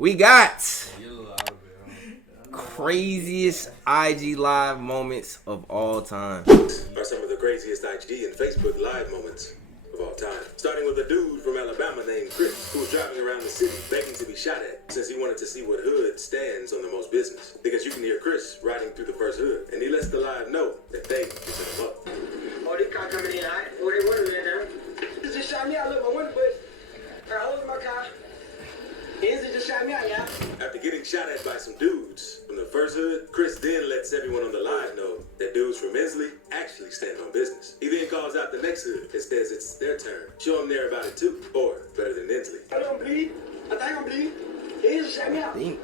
We got craziest IG live moments of all time. Are some of the craziest IG and Facebook live moments of all time. Starting with a dude from Alabama named Chris, who was driving around the city begging to be shot at since he wanted to see what hood stands on the most business. Because you can hear Chris riding through the first hood, and he lets the live know that they can set him up. Oh, this car coming in, all right? Oh, they running in now. This just shot me out. Look, my window, but I hold my car. This just shot me out, y'all. After getting shot at by some dudes from the first hood, Chris then lets everyone on the live know that dudes from Inslee actually stand on business. He then calls out the next hood and says it's their turn. Show them they're about it too, or better than Inslee. I don't bleed. I think I'm bleeding. They just shot me out. They ain't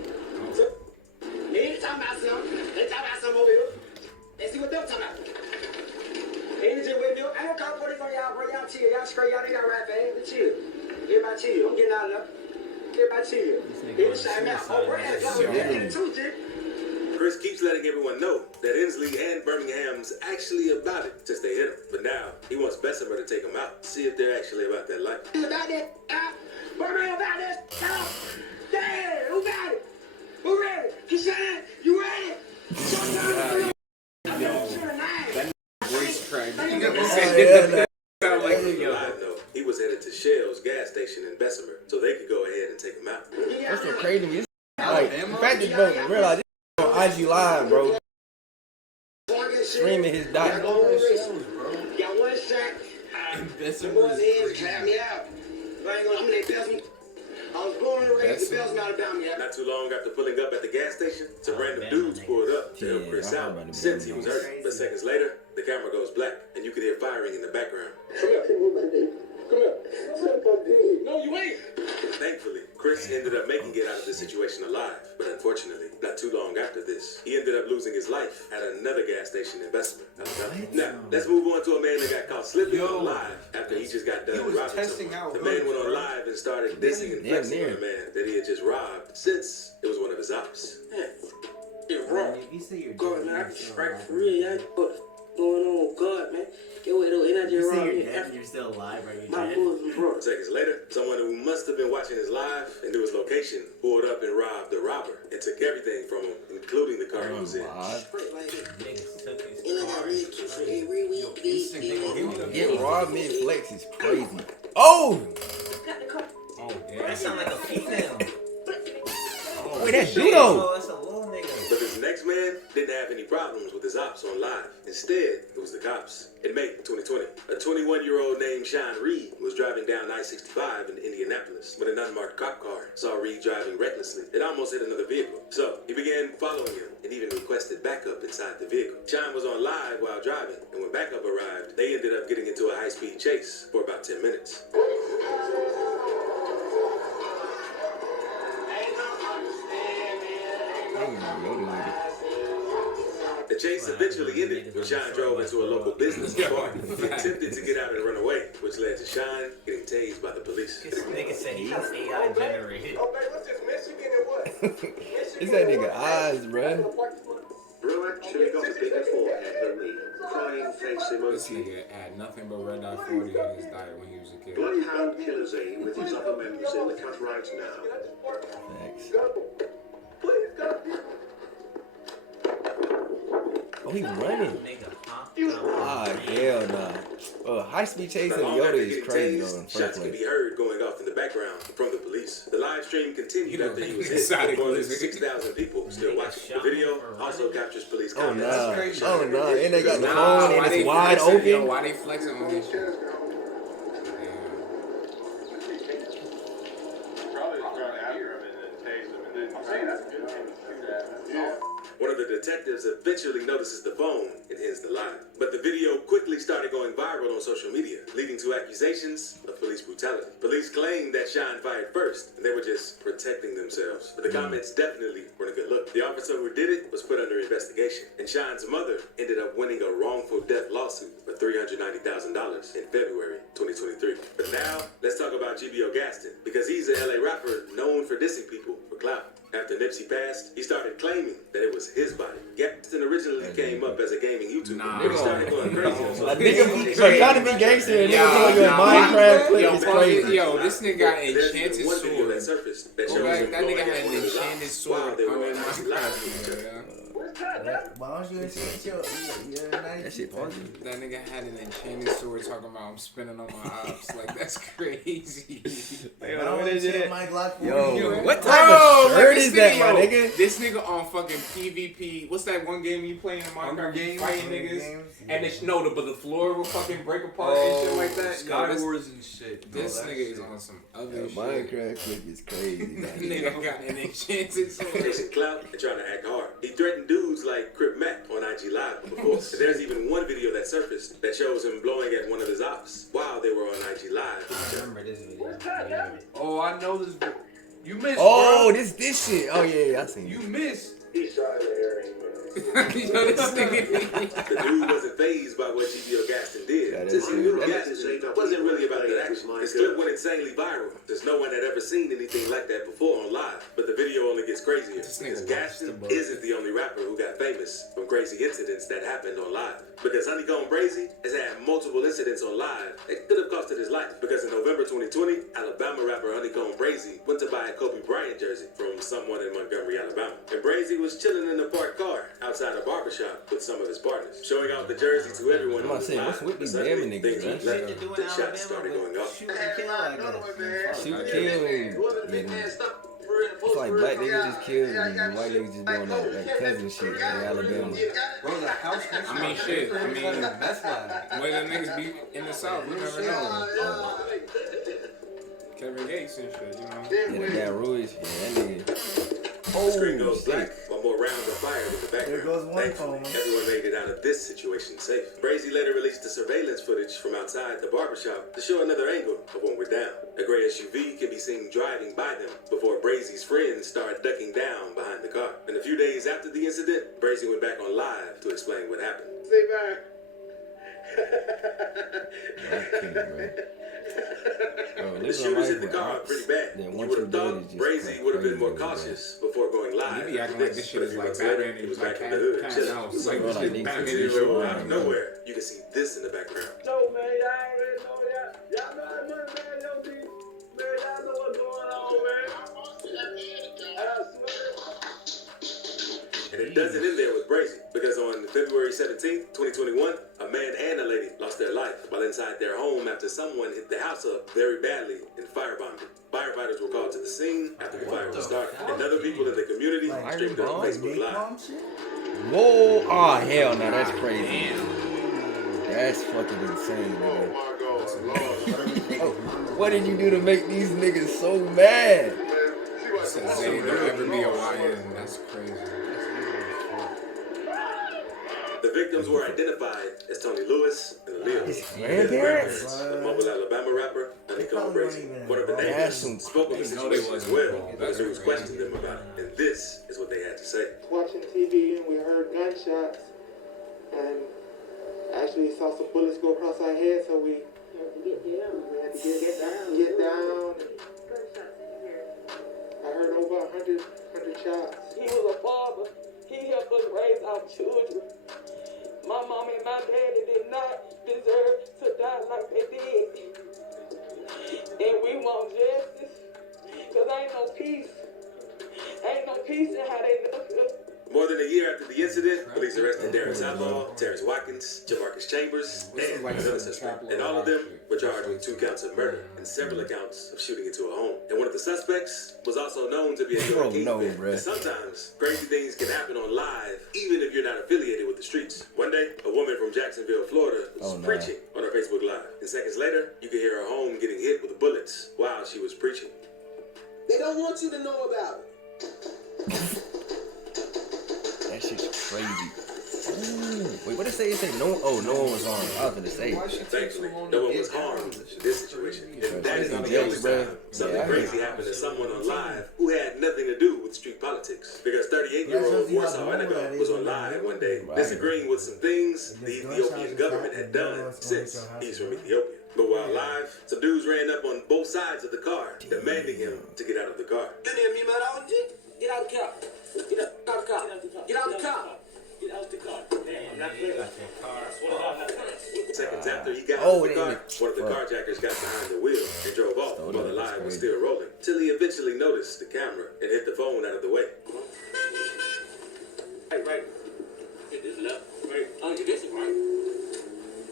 talking about something. They talking about something over here. Let's see what they're talking about. They ain't just with me. I don't call police on y'all, bro. Y'all chill. Y'all straight. Y'all ain't got rap fast. Chill. Everybody chill. I'm getting out of there. Everybody chill. They just shot me out. Oh, bro, that's too, Jay. Chris keeps letting everyone know that Inslee and Birmingham's actually about it since they hit him. But now, he wants Bessemer to take him out, see if they're actually about that life. About that, Birmingham about that, damn, who got it? Who ready? Kishan, you ready? Voice crazy. He was headed to Shell's gas station in Bessemer, so they could go ahead and take him out. That's so crazy to me. Like, the fact that bro realize this on IG live, bro, streaming his dot. Got one shot. Bessemer's clap me out. I'm let Bessemer. I was born and raised in Bessemer, Alabama. Not too long after pulling up at the gas station, some random dudes pulled up to help Chris out since he was hurt. But seconds later, the camera goes black, and you can hear firing in the background. Come here. Come here. No, you ain't. Thankfully, Chris ended up making it out of this situation alive. But unfortunately, not too long after this, he ended up losing his life at another gas station in Bessemer. Now, let's move on to a man that got caught slipping on live after he just got done robbing someone. The man went on live and started dissing and flexing on a man that he had just robbed since it was one of his ops. You're wrong. God, man, I can strike for real. Y'all what's going on? God, man. Get away though. And I just robbed me. You're still alive, right? My boys was wrong. Seconds later, someone who must have been watching his live and knew his location pulled up and robbed the robber and took everything from him, including the car he was in. Get robbed mid flex is crazy. Oh! Oh, yeah. That sound like a female. Wait, that's Judo. That's a little nigga. But this next man didn't have any problems with his ops on live. Instead, it was the cops. In May 2020, a 21-year-old named Sean Reed was driving down I-65 in Indianapolis when an unmarked cop car saw Reed driving recklessly. It almost hit another vehicle. So he began following him and even requested backup inside the vehicle. Sean was on live while driving, and when backup arrived, they ended up getting into a high-speed chase for about 10 minutes. The chase eventually ended when Sean drove into a local business bar. He attempted to get out and run away, which led to Sean getting tased by the police. This nigga said he's AI generated. Oh, babe, what's this, Michigan and what? It's that nigga eyes, bruh. Bro actually got a bigger forehead than me. Crying face emoji. This nigga had nothing but red eye 40 on his diet when he was a kid. Bloodhound Killer Z with his other members in the cut right now. Thanks. Please, God. Oh, he's running. Nigga, huh? Ah, hell nah. High-speed chase in Yoda is crazy, though, in Shots first could place. be heard going off in the background from the police. The live stream continued after he was hit. Exotic More than music. 6,000 people still watching. The video also captures police Oh, comments. nah. Oh, nah. And they got the Nah, phone why and they it's wide flexing, open. yo, why they flexing on this shit? One of the detectives eventually notices the phone and ends the line. But the video quickly started going viral on social media, leading to accusations of police brutality. Police claimed that Sean fired first, and they were just protecting themselves. But the comments definitely weren't a good look. The officer who did it was put under investigation, and Sean's mother ended up winning a wrongful death lawsuit for $390,000 in February 2023. But now, let's talk about GBO Gaston, because he's a LA rapper known for dissing people for clout. After Nipsey passed, he started claiming that it was his body. Gaston originally came up as a gaming YouTuber. Nah. He started going crazy on social A media. nigga trying to be gangster and nigga calling you a Minecraft clip is crazy. Yo, this nigga got an There's enchanted one video that sword. surfaced that Go shows back, him that nigga blowing had at an one of his enchanted ops sword while they were under on my IG Live with each other. yeah. Why don't you enchant your That shit positive. That nigga had an enchanted sword talking about I'm spinning on my ops. Like, that's crazy. Why don't you enchant my Glock 40? Yo, what Bro, type of like shirt this is that, my yo, nigga? This nigga on fucking PvP. What's that one game you play in Minecraft? Games? Fighting Hunger niggas. Games? And it's but the floor will fucking break apart and shit like that. Yo, Sky this- Wars and shit. This Bro, that nigga is shit. on some other Yo, shit. Minecraft clip is crazy. That man. nigga got an enchanted sword. Chasing clout and trying to act hard. He threatened dudes like Crip Mac on IG Live before. And there's even one video that surfaced that shows him blowing at one of his ops while they were on IG Live. I remember this video. Oh, I know this. You missed, Oh, bro. this shit. Oh yeah, I seen You you. missed. He's trying to air him. Yo, this nigga. The dude wasn't fazed by what GBO Gaston did. Yeah, Since he that's knew it. Gaston wasn't really about that action. His clip went insanely viral. There's no one had ever seen anything like that before on live. But the video only gets crazier. This nigga Because watched Gaston the boat. isn't the only rapper who got famous from crazy incidents that happened on live. Because Honeycomb Brazy has had multiple incidents on live that could have costed his life. Because in November 2020, Alabama rapper Honeycomb Brazy went to buy a Kobe Bryant jersey from someone in Montgomery, Alabama. And Brazy was chilling in a parked car outside a barbershop with some of his partners, showing out the jersey to everyone. I'm about to say, what's with these damn niggas, man? Left, Shit to do in the shots Alabama, started going off. shoot and kill, I guess. Shoot, kill, and it's like black niggas just kill and white niggas just doing that cousin shit in Alabama. Bro, the house next I mean, shit. I mean, that's why. way them niggas be in the South, you never know. Kevin Gates and shit, you know. Yeah, the guy Ruiz, yeah, that nigga. The screen Oh, goes black while more rounds are fired in the background. There goes one Thankfully, phone. everyone made it out of this situation safe. Brazy later released the surveillance footage from outside the barbershop to show another angle of when we're down. A gray SUV can be seen driving by them before Brazy's friends start ducking down behind the car. And a few days after the incident, Brazy went back on live to explain what happened. Say bye. The shooters hit the car pretty bad. Then You once would you have did thought it, just Brazy would have been more crazy, cautious before going live. You be acting like this shit is like Batman and He was like back in the hood. Cat chilling. House. It's Like like this shit niggas Batman see and this shit. shit out of nowhere, you can see this in the background. So, man, y'all already know that. Y'all know how much, man, y'all be. Man, y'all know what's going on, man. I swear. And it doesn't end there with Brazy, because on February 17th, 2021, a man and a lady lost their life while inside their home after someone hit the house up very badly and firebombed it. Firefighters were called to the scene after the fire was started. And other people in the community streamed it on Facebook Live. Whoa, oh hell no, that's crazy. That's fucking insane, man. Oh, what did you do to make these niggas so mad? Since they don't ever be a YN, that's crazy. The victims were identified as Tony Lewis and Leo. His grandparents? A mobile Alabama rapper, Honeycomb Brazy. One of the That's neighbors some spoke of the crazy- No, they situation as wasn't. well. That's The news crazy. questioned them about it. And this is what they had to say. Watching TV and we heard gunshots and actually saw some bullets go across our head, so we had to get down. I heard over 100 shots. He was a father. He helped us raise our children. My mom and my daddy did not deserve to die like they did. And we want justice. Because ain't no peace. Ain't no peace in how they live here. More than a year after the incident, police arrested Darius Outlaw, Terrence Watkins, Jamarcus Chambers, and another suspect. And all of them were charged with 2 counts of murder and several accounts of shooting into a home. And one of the suspects was also known to be a Oh, drug no, kingpin. bruh. And sometimes crazy things can happen on live, even if you're not affiliated with the streets. One day, a woman from Jacksonville, Florida, was Oh, no. preaching on her Facebook Live. And seconds later, you could hear her home getting hit with bullets while she was preaching. They don't want you to know about it. That shit's crazy. Ooh, wait, what did it say? It said no. Oh, no one was harmed. I was gonna say. Thankfully, no one was harmed in this situation. And that is not the only time something crazy happened to someone on live who had nothing to do with street politics. Because 38-year-old Warsaw Enegal was on live one day disagreeing with some things the Ethiopian government had done since he's from Ethiopia. But while live, some dudes ran up on both sides of the car, demanding him to get out of the car. Get out of the car. Get out the car. Get out the car. Get out the car. Seconds after he got out of the car, one of the carjackers got behind the wheel and drove off while the live was still rolling, till he eventually noticed the camera and hit the phone out of the way. Right. Hit this left. Right. This is right.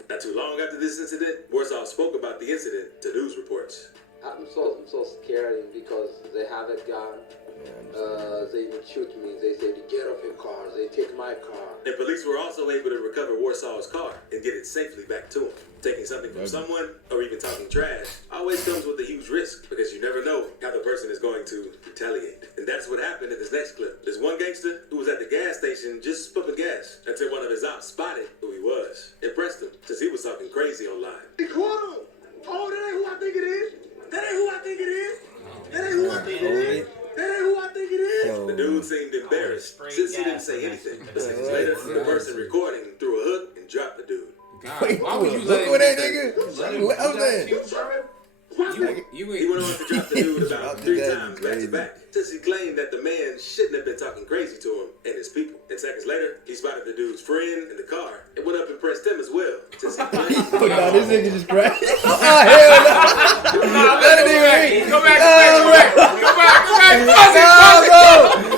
Not too long after this incident, Warsaw spoke about the incident to news reports. I'm so scared because they have a gun. They would shoot me. They say, get off your car. They take my car. And police were also able to recover Warsaw's car and get it safely back to him. Taking something from someone or even talking trash always comes with a huge risk because you never know how the person is going to retaliate. And that's what happened in this next clip. There's one gangster who was at the gas station just pumping gas until one of his ops spotted who he was. Impressed him since he was talking crazy online. Oh, that ain't who I think it is. That ain't who I think it is. That ain't who I think it is. That ain't who I think it is. The dude seemed embarrassed since he didn't say anything. But seconds later, the person recording threw a hook and dropped the dude. Wait, why would you look with that nigga? I'm saying. He went on to drop the dude about 3 times back to back, since he claimed that the man shouldn't have been talking crazy to him and his people. And seconds later, he spotted the dude's friend in the car and went up and pressed him as well. Since he claimed Nah, this nigga just cracked. Oh, hell no. That nigga Go back.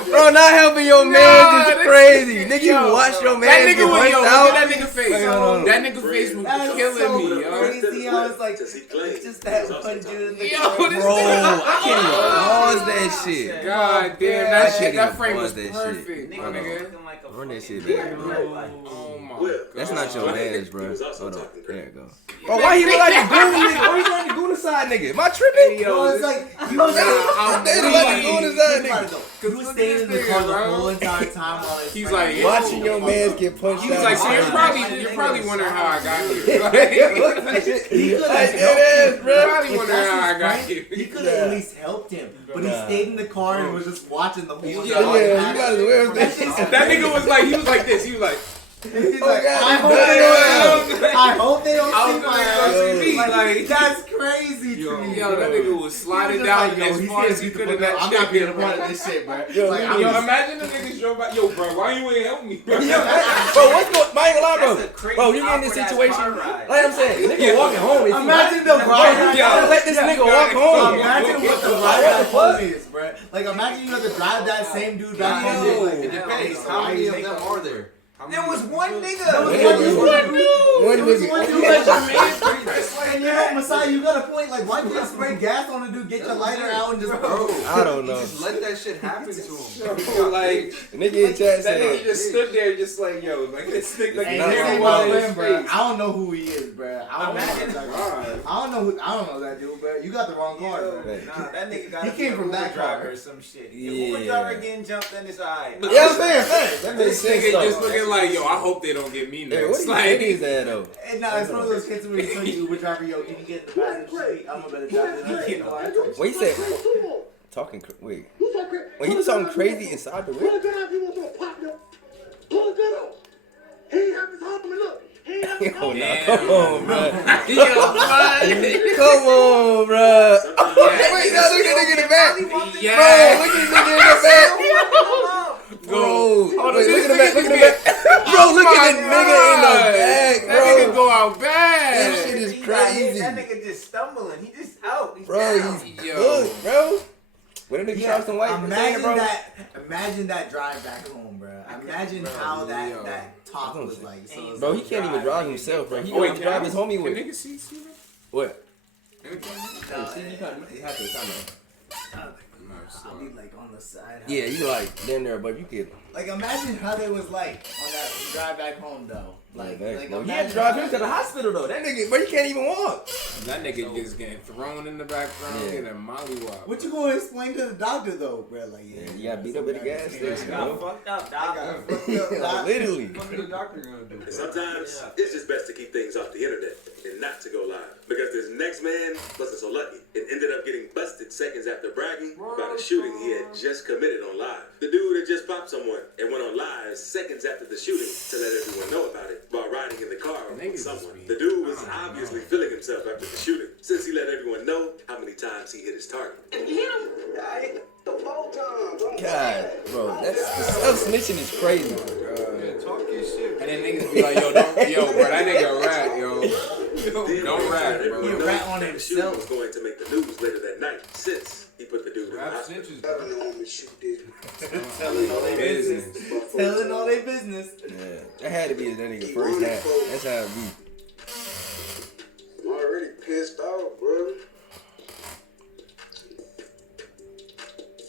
Bro, not helping your man is crazy. Nigga, you watch your man That nigga get was, punched yo, look out. at that nigga face. That nigga face was killing me, yo. Crazy how it's like, it's just that one dude in the Yo, this Bro, nigga. I can't even pause that shit. God damn, I that can't shit, that even frame pause was that perfect, shit. my nigga. Run that shit back, bro. Oh my Well, God. That's not your man's, bro. He was also Hold on. talking There crazy. it go. Bro, why he look like a goon nigga? Why he like a goon side nigga? Am I tripping? Yo, it's like, you was They look like a goon side nigga. Cause you stayed in the car the whole entire time while it's He's like, Watching your man get punched he was out. like, so you're probably wondering how I got here. He could Like, have it is, You're bro. probably wondering how I got here. He could have at least helped him, but he stayed in the car and was just watching the whole Yeah, time. Yeah, you gotta wear that. That nigga was like, he was like this. He was like, He's Oh, like, God, I hope they don't see my ass. Like, that's crazy to me. yo, that nigga was sliding down as far as he could in that I'm not being a part of this shit, bro. Like, Yo, imagine the niggas drove by. Yo, bro, why you ain't help me, bro? Bro, what's going? I ain't gonna lie, bro. You get in this situation. Like I'm saying, nigga walking home. imagine the ride. Let this nigga walk home. Imagine what the ride home is, bro. Like, imagine you have to drive that same dude back home. It depends. How many of them are there? There was one nigga. One And you know, Messiah, you got a point. Like, why you just spray gas on the dude, get your lighter out, and just go? I don't know. Just let that shit happen to him. Like, Nigga in chat that nigga said, just stood there, just like, yo, like this nigga, like, Hey, Nah, this ain't nah, my nah, friend, bro. I don't know who he is, bro. I don't know that dude, bro. You got the wrong car, bro. Nah, that nigga got He came from that car. driver or some shit. Yeah. If Uber driver getting jumped, then it's alright. yeah, I'm saying, that makes this sense. nigga though. just looking like, yo, I hope they don't get me Hey, next. what do you Like, think he's at though? And nah, it's one of those kids where you tell you Uber driver, yo, can you get in the passenger seat? I'm a better driver than you. What he said? Talking. Wait. When he was talking crazy inside the Pull whip. the gun out if you want to pop them. Pull the gun out. He ain't have his arm and look. He ain't have his Oh, arm. nah, come on, bro. yo, what? Come on, bro. Wait, no, look at the nigga in the back. Yeah. Bro, look at the nigga in the back. Bro, Hold on, wait, this look at the back. Look at the back. Bro, look at the nigga in the back, That nigga bro. go out bad. That shit is crazy. That nigga just stumbling. He just out. He's Bro, down. he's Yo. good, bro. When that nigga Charleston White was saying, bro. Imagine that drive back home, bro. Imagine how that talk was like. So Bro, he can't even drive himself, bro. He Oh, wait, can't drive his homie Can with. niggas see that? What? I'll be like on the side. Yeah, you like damn near, but you could. Like, imagine how they was like on that drive back home, though. Like, Bro, like he had to imagine drive how- him to the hospital though. That nigga, but he can't even walk. That nigga just getting thrown in the background, Yeah. getting a mollywop. What you gonna explain to the doctor though, bro? Like, Yeah, you got beat up at the gas station, Got bro. fucked up, dog. Literally. What the doctor gonna do? And sometimes it's just best to keep things off the internet and not to go live. Because this next man wasn't so lucky. and ended up getting busted seconds after bragging about a shooting he had just committed on live. The dude had just popped someone and went on live seconds after the shooting to let everyone know about it while riding in the car with someone. The dude was obviously feeling himself after the shooting, since he let everyone know how many times he hit his target. God, bro, that's self-snitching is crazy. Talk your shit. And then niggas be like, yo, bro, that nigga rat, yo. Don't rat, bro. He rat on The shooting was himself. going to make the news later that night, since he put the dude in the hospital. Telling all their business. Telling all their business. Yeah, that had to be that nigga first half. That's how it be. I'm already pissed off, bro.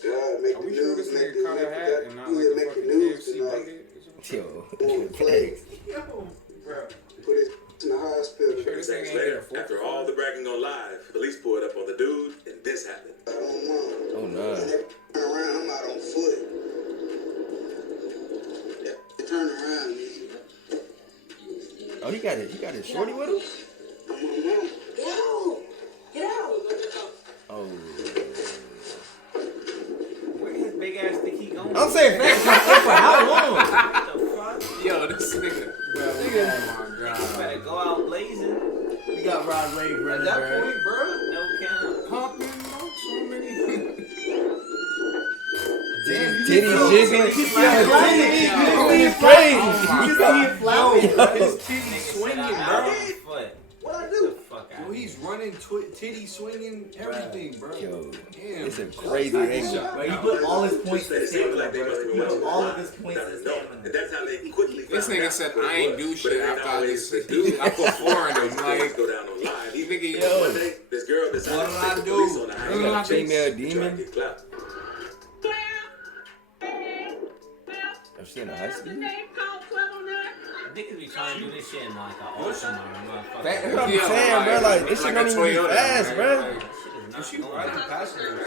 God, make Are the we sure news, this make nigga caught a hat and not like a make the fucking news KFC tonight. bucket? Yo, On the plate. Yo, bro. Put it in the hospital. Sure, this nigga Seconds ain't later, get a full after all the bragging on live, police pulled up on the dude, and this happened. I don't know. oh no. And they turn around, I'm out on foot. Yeah, they turn around, nigga. Oh, he got it. He got his shorty with him. I'm on mom. Get out! Get out! Oh, Where his big ass think he going? I'm saying for how long? What the fuck? Yo, this nigga. Oh my You god. better go out blazing. We got Rod Ray, bro. At that point, bro, no count. Popping out so many. Titty jiggling. He's crazy. You see it flapping. His titty Nigga swinging, said I'm out bro. on foot. What I Get do? the fuck out. Yo, he's running, titty swinging, everything, bro. Yo, Damn. it's a crazy angle. Bro, he put all his points They to seemed stamina, like they must bro. have He been put watching all live of his points without to us knowing. stamina. And that's how they quickly This found nigga out said, what it I ain't was. do But shit it ain't after I always just the dude. I put four in him. Things Like, go down on live. nigga, Yo. One day, this girl decided What to did I take the do? police on the What highway. did I do? Female Trying to demon. get clout. I'm seeing a high speed. Niggas be trying to do this shit in like an ocean or motherfucker. That's what I'm saying, bro. Like, this shit don't even be fast, bro. That shit is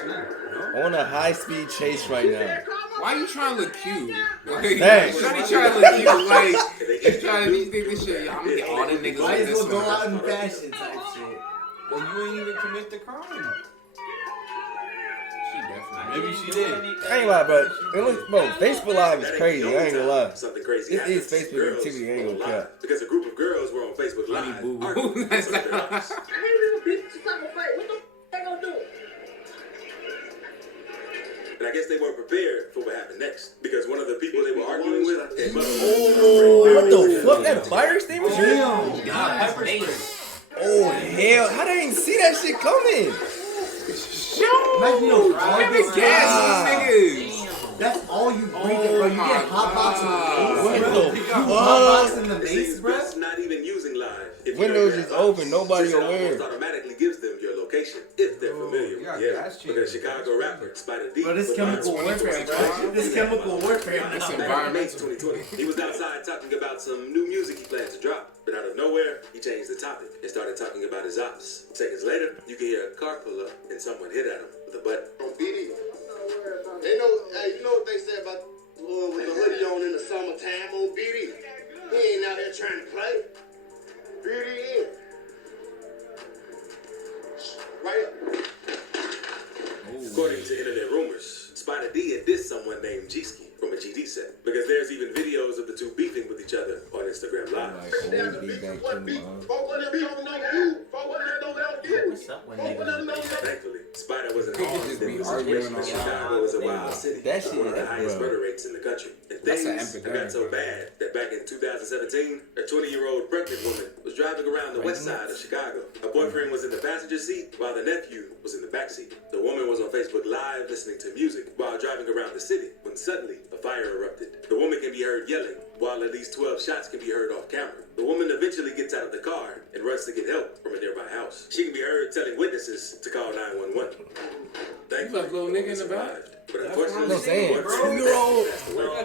not going. On a high speed chase right now. why you trying to look cute? Like, Thanks. Shawty trying to look cute. Like, you trying to think this shit. I'm gonna get all them niggas Might like as this well go one. out in fashion type shit. Well, you ain't even commit the crime. She definitely. Maybe she did. I ain't lie, bro. It looks, bro, Facebook Live is That ain't crazy. the I only ain't gonna time lie. Something crazy It happened. is Facebook Girls activity, I ain't were gonna live cap. because a group of girls were on Facebook Honey Live boo boo. arguing That's with their not- ups. What the they gonna do? And I guess they weren't prepared for what happened next because one of the people they were arguing with came up. Oh, what the fuck? That fire extinguisher? Damn. God, pepper spray. Oh, hell. How they ain't see that shit coming? Imagine those Nigga, gas these niggas. That's all you bring, bro. You get hot box in the maze, What bro. the You fuck? hot box in the It maze, seems bro. best not even using live. If you Windows don't just have open, apps, nobody since it aware. almost automatically gives them your location if they're familiar. you got Yeah, gas because change. Chicago rapper Spider D. Bro, this was chemical on warfare, bro. This chemical warfare. This Back in May environmental. 2020, he was outside talking about some new music he planned to drop. But out of nowhere, he changed the topic and started talking about his ops. Seconds later, you can hear a car pull up and someone hit at him with a button. On BD. They know, hey, you know what they say about with the hoodie on in the summertime on BD? He ain't out here trying to play. BD in. Right up. According to internet rumors, Spider D had dissed someone named G-Ski from a GD set because there's even videos of the two beefing with each other on Instagram Live. Like, old beat back to my. What's up with niggas? Thankfully, Spider wasn't Niggas harmed just in be the arguing situation. on Chicago is a wild city. That shit, one of the that's highest bro. murder rates in the country. And That's an things epidemic, got so bro. bad that back in 2017, a 20-year-old pregnant woman was driving around the west side of Chicago. Her boyfriend was in the passenger seat while the nephew was in the back seat. The woman was on Facebook Live listening to music while driving around the city when suddenly a fire erupted. The woman can be heard yelling while at least 12 shots can be heard off camera. The woman eventually gets out of the car and runs to get help from a nearby house. She can be heard telling witnesses to call 911. Thankfully, left little nigga in the back? survived. But unfortunately, what I'm saying. the 2-year-old.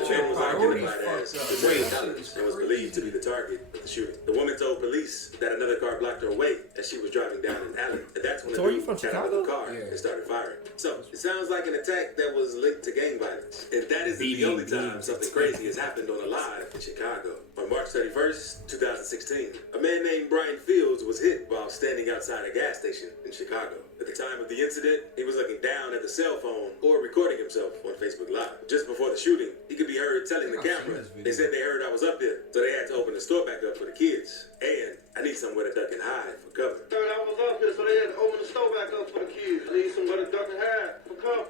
man was identified as Wayne Collins and was believed to be the target of the shooting. The woman told police that another car blocked her way as she was driving down an alley. And that's when So the are you dude from got out of the Chicago? car Yeah. and started firing. So it sounds like an attack that was linked to gang violence. And that isn't the only time something crazy has happened on a live in Chicago. On March 31st, 2016, a man named Brian Fields was hit while standing outside a gas station in Chicago. At the time of the incident, he was looking down at the cell phone or recording himself on Facebook Live. Just before the shooting, he could be heard telling the camera, they said they heard I was up there, so they had to open the store back up for the kids. And I need somewhere to duck and hide for cover. Heard I was up here, so they had to open the store back up for the kids. Need somewhere to duck and hide for cover.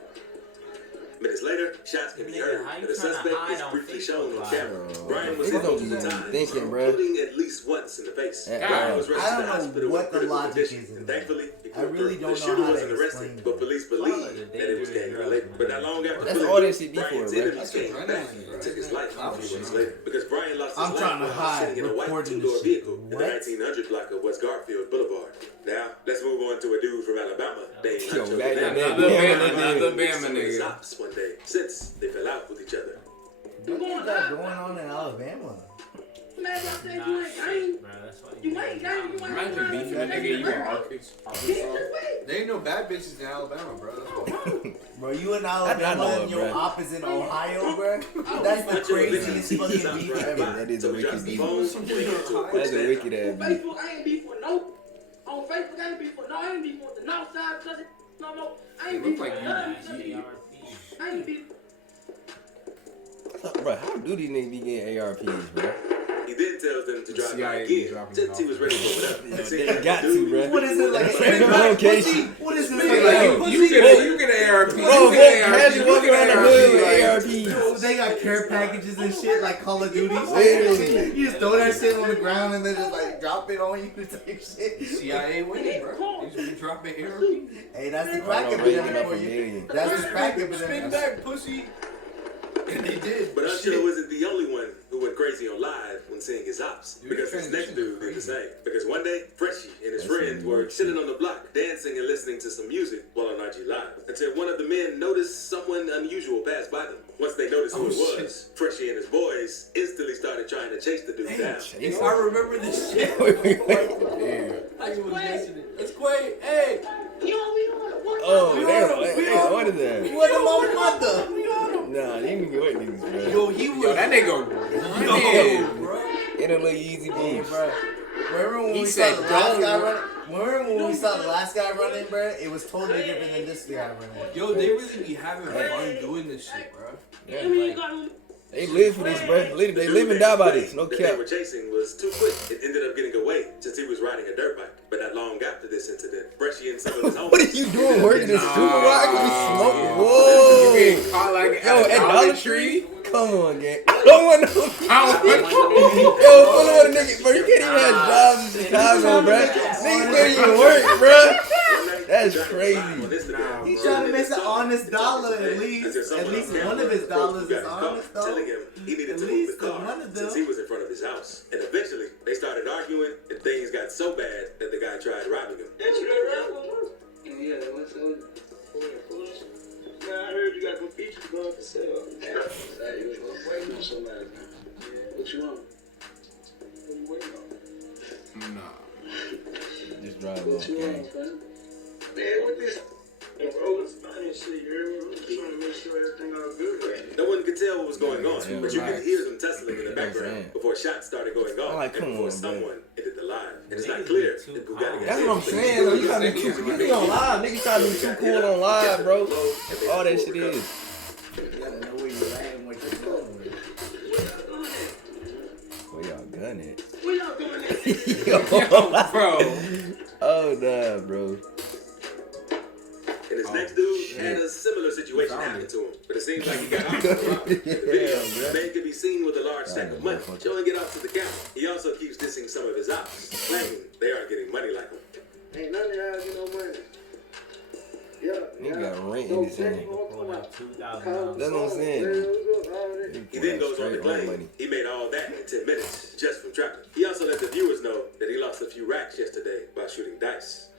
Minutes later, shots can be heard, and the suspect is briefly shown on camera. Brian was Niggas hit don't be multiple times, thinking, bro. including at least once in the face. I Was rushed to the hospital what with the critical logic condition, is in and that. thankfully, I really don't the know shooter how to wasn't arrested, explain but police believe that it was gang related. But not long after That's pulling all up, that shit be Brian's for, bro. enemies came back and took his life a few months later because Brian lost his I'm life trying to while hide, sitting in a white recording two-door this shit. vehicle in the What? 1900 block of West Garfield Boulevard. Now, let's move on to a dude from Alabama named Yo, Nacho that- Liddell. Another Bama Some of nigga. his ops one day since they fell out with each other. What is that going on in Alabama? Man, I think you ain't gang. You ain't gang. You ain't Imagine beefing a nigga you in Arkansas. There ain't no bad bitches in Alabama, bro. That's why. Bro, you in I Alabama know, and your bro. op is in Ohio, bro? That's the craziest fucking beef ever. That is a wicked beef. Phone, That's a wicked ass On beef. Facebook, I ain't beef with no. On Facebook, I ain't beef with no. I ain't beef with the north side cousin. No more. I ain't beef Look with like none. you. I ain't beef. Bro, how do these niggas be getting ARPs, bro? He then tells them to drive by CIA again dropping since he it was off. ready to open up. Yeah, And see, they got to, bro. What is it like? Random location. What is this Like, like? you get an ARP. Bro, You folk get an ARP. casually walking around the hood with So ARPs. they got care packages and shit like Call of Duty. Literally. You just throw that shit on the ground and then just like drop it on you type shit. CIA winning, bro. They just be dropping ARP. Hey, that's the I crack don't rate epidemic them for up a you. million. That's the crack Spin epidemic. back, pussy. And they did. But Usher wasn't the only one who went crazy on live when seeing his ops. Because his next dude did the same. Because one day, Freshie and his friends were sitting on the block, dancing and listening to some music while on IG Live. Until one of the men noticed someone unusual pass by them. Once they noticed who it was, Freshie and his boys instantly started trying to chase the dude down. If I remember this shit. I was listening. It's Quay. Hey. Oh, damn. What is that? What a mother. Nah, they ain't even wet niggas, bro. Yo, he was. Yo, that nigga. Yo, bro. It a little easy Hey, beef. bro. Remember when He we said saw the last don't. guy run? Remember when we saw the last guy running, bro? It was totally different than this guy running. Yo, they really be having fun doing this shit, bro. Yeah, they live for this, bro. They live and die by this. No that cap. they were chasing was too quick. It ended up getting away since he was riding a dirt bike. But not long after this incident, Freshie and some of his homies. What are you doing working this supermarket? We smoke. You Whoa. getting caught like Yo, at at Dollar Dollar Tree? Tree? Come on, gang. I don't want no. Yo, full of nigga, bro. You can't even have jobs in Chicago, bro. Niggas don't even work, bro. That's crazy. He's trying to make an honest dollar at least. At least one of his dollars is honest, though. Telling him he needed At to move least the car one of them. since he was in front of his house. And eventually, they started arguing, and things got so bad that the guy tried robbing him. Yeah, what's up? Man, I heard you got some features going for sale. Hey, you was waiting on somebody. What you want? What you waiting on? Nah. Just drive What off, you gang. want, man? Man, what this? Bro, it's fine and shit, you heard me? I'm just trying to make sure everything all good. No one could tell what was going on, Yeah, but you right. could hear them tussling in the You know what I'm background saying? before shots started going off I'm like, and come before on, someone ended the live. And it's not clear if Bugatti That's what I'm saying. Though. You gotta be too. You be on live. Niggas try to be too cool on live, bro. That's all that shit is. You gotta know where you're at and what you're going with. Where y'all gun it? What y'all doing there? Bro. Oh nah, bro. And his next dude had a similar situation happen to him, but it seems like he got off. In the video, the man could be seen with a large stack of money, showing it off to the camera. He also keeps dissing some of his ops, claiming they aren't getting money like him. Ain't none of y'all get no money. Yeah. Nigga got rent in his hand. That's what I'm saying. He then goes on to claim he made all that in 10 minutes just from trapping. He also let the viewers know that he lost a few racks yesterday by shooting dice.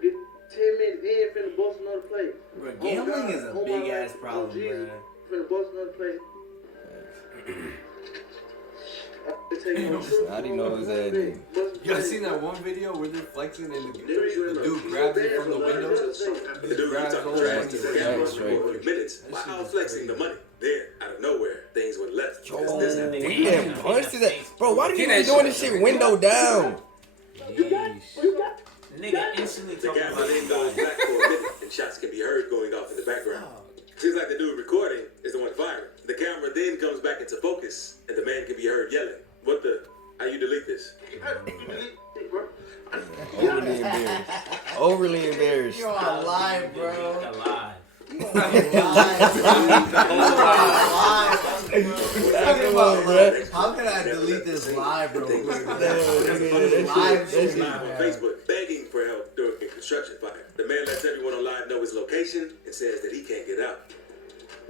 Get 10 minutes in, finna bust another plate. Bro, gambling is a big ass problem, bro. Finna bust another plate. How do you know his ass? Nigga? Y'all seen that one video where they're flexing and the dude grabs it from the window? The dude grabs talked the trash to whole the camera straight. for a few minutes while flexing the money. Then, out of nowhere, things went left. Oh, Because this happened. we getting punched to that. Bro, why do you be doing this shit window down? Nigga instantly The talking camera about then goes back to and shots can be heard going off in the background. Seems like the dude recording is the one firing. The camera then comes back into focus, and the man can be heard yelling, "What the? How you delete this?" Overly embarrassed. Overly embarrassed. You're on live, bro. Alive. How can I delete this live, bro? Live stream on Facebook, begging for help during a construction fire. The man lets everyone on live know his location and says that he can't get out.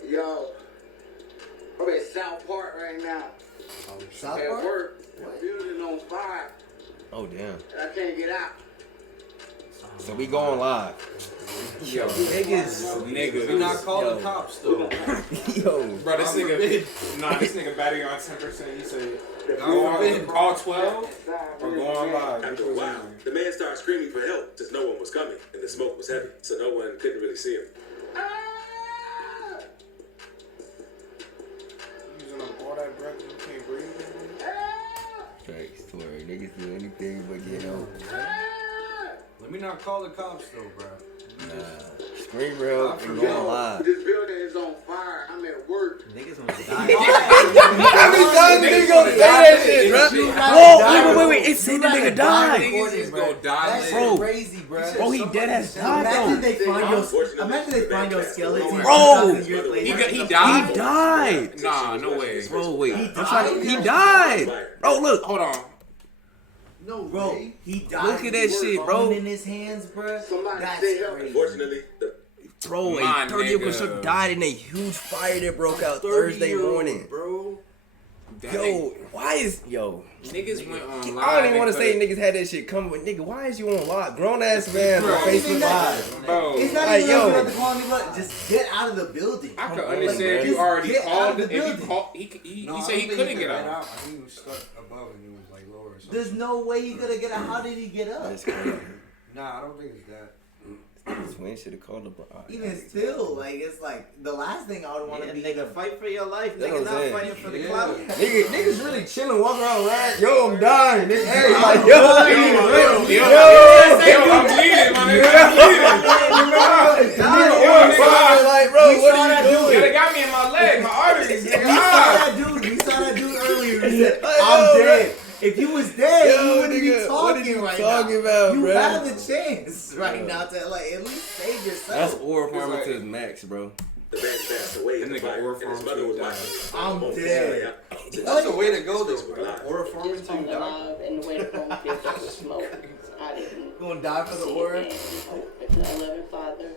Yo, I'm at South Park right now. South At Park? work, the building on fire, Oh damn. and I can't get out. So we going live. Yo, Niggas. We not calling the cops though. Yo. bro, this nigga batting on 10%. He said, call 12 or go on live. After a while, the man started screaming for help since no one was coming and the smoke was heavy, so no one couldn't really see him. Using up all that breath, you can't breathe. Thanks, Tori. Niggas do anything but get help. Let me not call the cops though, bro. Nah. Scream for help and going live. This building is on fire. I'm at work. Niggas gonna die. Every time niggas gonna say that shit, bro. Whoa, wait. It said the nigga died. Niggas is gonna die. That's Bro. crazy, bro. Bro, he dead ass died Imagine though. they find your skeleton. Bro. 2,000 years later. He died? He died. Nah, no way. Bro, wait. He died. Bro, look. Hold on. No, bro, he died. Look at that shit, bro. In his hands, bro. Somebody That's say help. crazy. Unfortunately, the Bro, My a 30-year nigga. constructor died in a huge fire that broke out Thursday morning. bro. Yo, why is Niggas went on live. I don't even want to say niggas had that shit coming, but nigga, why is you on live? Grown ass man on Bro. Facebook Live. Bro, It's not Like, even yo. enough to call me, but just get out of the building. I could Come on, understand man. if you Just already get out called of the it. If you building. called, he said he couldn't get out. He was stuck above and he was like lower or something. There's no way you could get out. How did he get up? That's crazy. Nah, I don't think it's that. Twin should have called the Even still, like it's like the last thing I would want to be. Nigga, fight for your life. That's Nigga, what I'm not saying. fighting for the clout. Niggas really chilling, walking around right. Yo, I'm dying. Nigga, like, Yo, I'm bleeding, my nigga. Like, bro, what are you doing? Yeah, they got me in my leg, my arteries. We saw that dude earlier. He said, "I'm dead." If you was dead, you wouldn't be talking right now. You have the chance right now to like at least save yourself. That's oral pharma to the max, bro. The man passed away in the fire, and his mother was watching. I'm dead. That's the way to go, though, Facebook bro. Live. Or farming to die. Alive and the way to home feels like the smoke. I didn't. Gonna die for the aura. It's a loving father,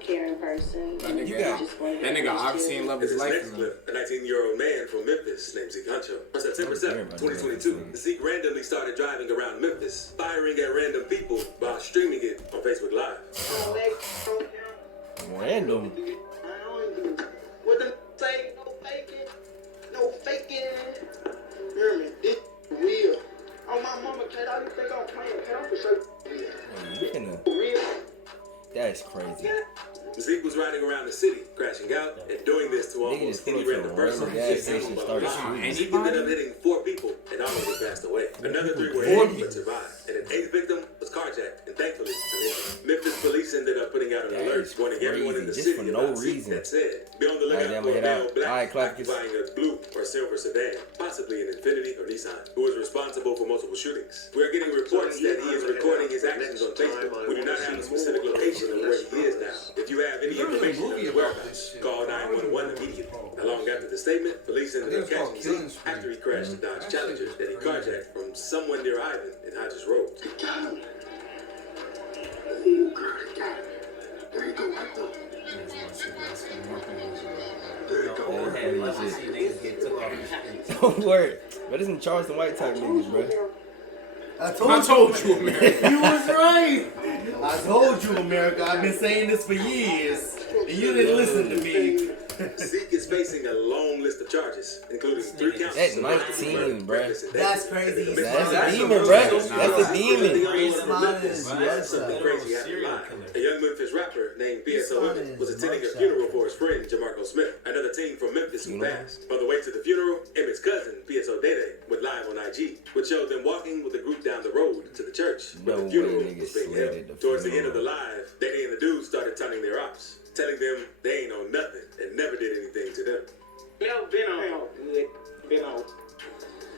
caring person. That nigga obviously love This his is life. next clip. A 19-year-old man from Memphis named Zeke Huncho. On September 7, 2022, Zeke randomly started driving around Memphis, firing at random people while streaming it on Facebook Live. Random. What the say? No faking. No faking. Hear me? This real. Oh, my mama, kid, I didn't think I'm playing. Kid, I'm for sure. Real. That's crazy. Zeke was riding around the city, crashing out, and doing this to almost any random person. gas station started He ended up hitting 4 people, and all of them passed away. Another 3 were injured but survived, and an 8th victim was carjacked, and thankfully, Memphis police ended up putting out an alert warning everyone in the Just city for no about Zeke reason. that said, be on the Alright, lookout then for we a head male out. black Alright, Clapkins. occupying a blue or silver sedan, possibly an Infiniti or Nissan, who was responsible for multiple shootings. We are getting reports that he is recording his actions on Facebook. We do not have a specific location of where he is now. If you have any information on his whereabouts, call 911 immediately. Not long after the statement, police ended up catching Zeke after he crashed the Dodge Challenger that he carjacked from someone near Ivan in Hodges Road. Don't worry. But it's some Charleston White type niggas, bro. I told you, America. You was right. I told you, America. I've been saying this for years, and you didn't listen to me. Zeke is facing a long list of charges, including 3 counts. That's 19, bro. That's crazy. That's a demon, bro. That's a demon. Something crazy happened live. A young Memphis rapper named BSO was attending a funeral for his friend Jamarco Smith, another teen from Memphis who passed. On the way to the funeral, Emmett's cousin, BSO Dede, went live on IG, which showed them walking with a group down the road to the church where the funeral was being held. Towards the end of the live, Dede and the dudes started taunting their ops, telling them they ain't on nothing and never did anything to them. Never been on good. Been on.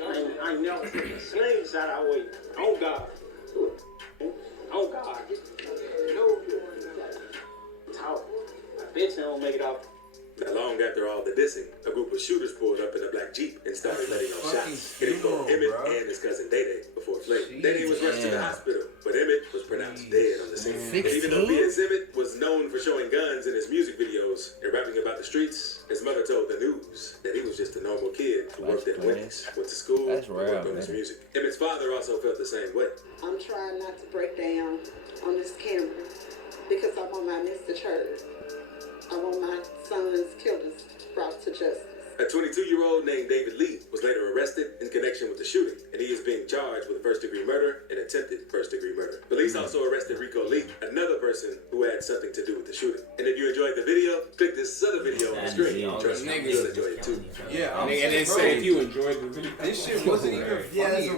I ain't never put a slingshot our way. On God. On God. No. Talk. I bet you don't make it off. Not long after all the dissing, a group of shooters pulled up in a black Jeep and started letting off shots, hitting both Emmett and his cousin Dede before fleeing. Dede was rushed to the hospital, but Emmett was pronounced dead on the scene. And even though B.S. Emmett was known for showing guns in his music videos and rapping about the streets, his mother told the news that he was just a normal kid who worked at Wendy's, went to school, and worked on his music. Emmett's father also felt the same way. I'm trying not to break down on this camera because I want my niece to church. I want my son's killers brought to justice. A 22-year-old named David Lee was later arrested in connection with the shooting, and he is being charged with first-degree murder and attempted first-degree murder. Police also arrested Rico Lee, another person who had something to do with the shooting. And if you enjoyed the video, click this other video on the screen. Trust me, you'll enjoy it too. Yeah, and then say if you enjoyed the video. This shit wasn't even funny.